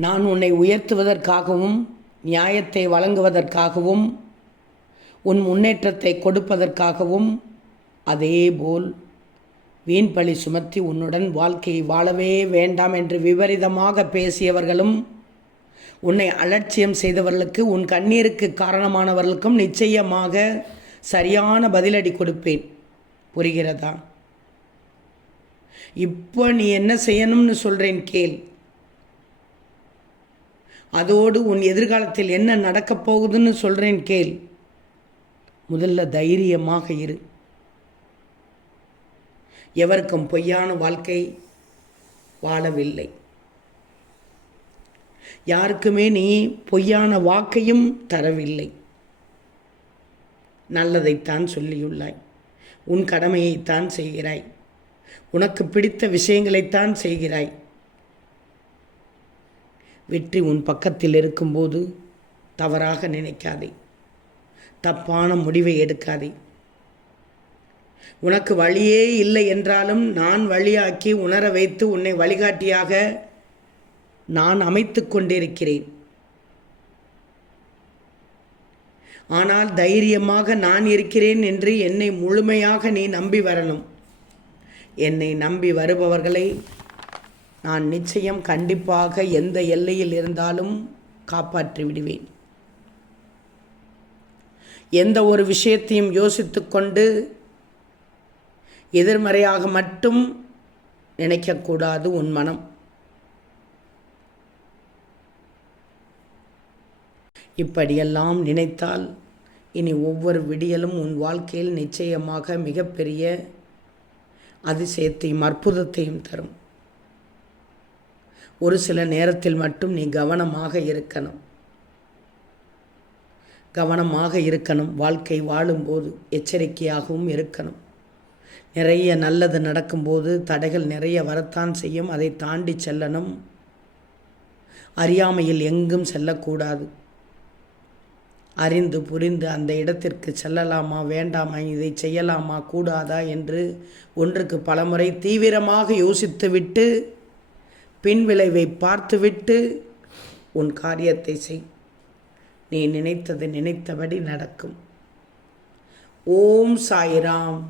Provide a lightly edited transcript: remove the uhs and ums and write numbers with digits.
நான் உன்னை உயர்த்துவதற்காகவும் நியாயத்தை வழங்குவதற்காகவும் உன் முன்னேற்றத்தை கொடுப்பதற்காகவும் அதேபோல் வீண்பழி சுமத்தி உன்னுடன் வாழ்க்கையை வாழவே வேண்டாம் என்று விபரீதமாக பேசியவர்களும் உன்னை அலட்சியம் செய்தவர்களுக்கு உன் கண்ணீருக்கு காரணமானவர்களுக்கும் நிச்சயமாக சரியான பதிலடி கொடுப்பேன். புரிகிறதா? இப்போ நீ என்ன செய்யணும்னு சொல்கிறேன் கேள். அதோடு உன் எதிர்காலத்தில் என்ன நடக்கப் போகுதுன்னு சொல்கிறேன் கேள். முதல்ல தைரியமாக இரு. எவருக்கும் பொய்யான வாழ்க்கை வாழவில்லை. யாருக்குமே நீ பொய்யான வாக்கையும் தரவில்லை. நல்லதைத்தான் சொல்லியுள்ளாய். உன் கடமையைத்தான் செய்கிறாய். உனக்கு பிடித்த விஷயங்களைத்தான் செய்கிறாய். வெற்றி உன் பக்கத்தில் இருக்கும்போது தவறாக நினைக்காதே. தப்பான முடிவை எடுக்காதே. உனக்கு வழியே இல்லை என்றாலும் நான் வழியாக்கி உணர வைத்து உன்னை வழிகாட்டியாக நான் அமைத்து கொண்டிருக்கிறேன். ஆனால் தைரியமாக நான் இருக்கிறேன் என்று என்னை முழுமையாக நீ நம்பி வரணும். என்னை நம்பி வருபவர்களை நான் நிச்சயம் கண்டிப்பாக எந்த எல்லையில் இருந்தாலும் காப்பாற்றி விடுவேன். எந்த ஒரு விஷயத்தையும் யோசித்து கொண்டு எதிர்மறையாக மட்டும் நினைக்கக்கூடாது. உன் மனம் இப்படியெல்லாம் நினைத்தால் இனி ஒவ்வொரு விடியலும் உன் வாழ்க்கையில் நிச்சயமாக மிகப்பெரிய அதிசயத்தையும் அற்புதத்தையும் தரும். ஒரு சில நேரத்தில் மட்டும் நீ கவனமாக இருக்கணும். வாழ்க்கை வாழும்போது எச்சரிக்கையாகவும் இருக்கணும். நிறைய நல்லது நடக்கும்போது தடைகள் நிறைய வரத்தான் செய்யும். அதை தாண்டி செல்லணும். அறியாமையில் எங்கும் செல்லக்கூடாது. அறிந்து புரிந்து அந்த இடத்திற்கு செல்லலாமா வேண்டாமா, இதை செய்யலாமா கூடாதா என்று ஒன்றுக்கு பலமுறை தீவிரமாக யோசித்துவிட்டு பின் விளைவை பார்த்துவிட்டு உன் காரியத்தை செய். நீ நினைத்தது நினைத்தபடி நடக்கும். ஓம் சாய்ராம்.